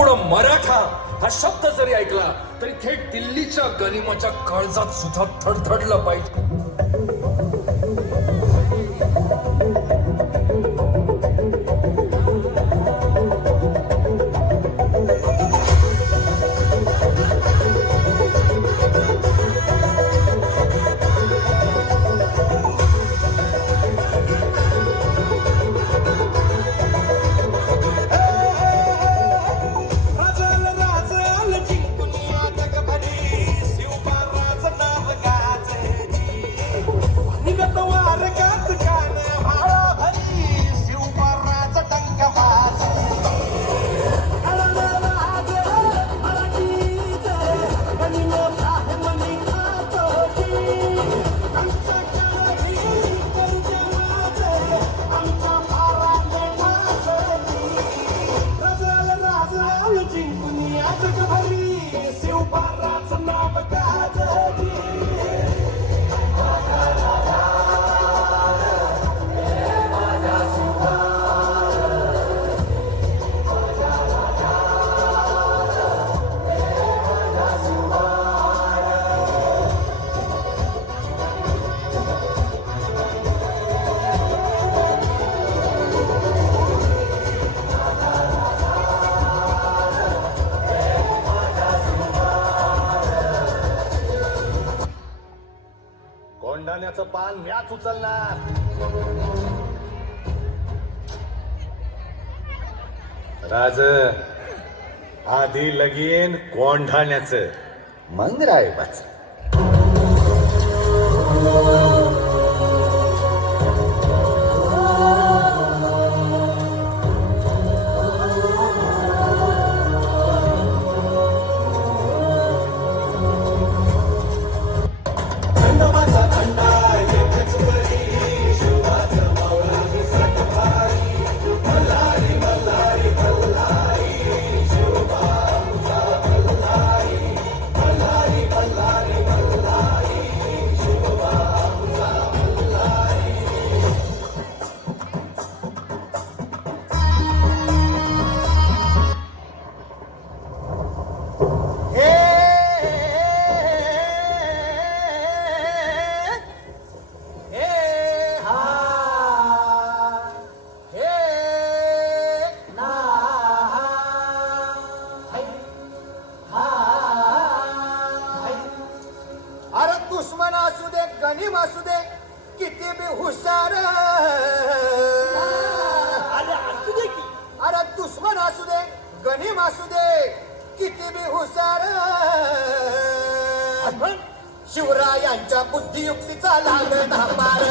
पुढं मराठा हा शब्द जरी ऐकला तरी थेट दिल्लीच्या गनिमाच्या काळजात सुद्धा थडथडलं पाहिजे. कोंढाण्याचं पान म्याच उचलणार. राज आधी लगीन कोंढाण्याचं मग रायबाचं. दुश्मन असू दे गनीम असू दे किती बी हुशार, असू दे की. अरे दुश्मन असू दे गनीम असू दे किती बी हुशार, शिवरायांच्या बुद्धियुक्तीचा लागला पार.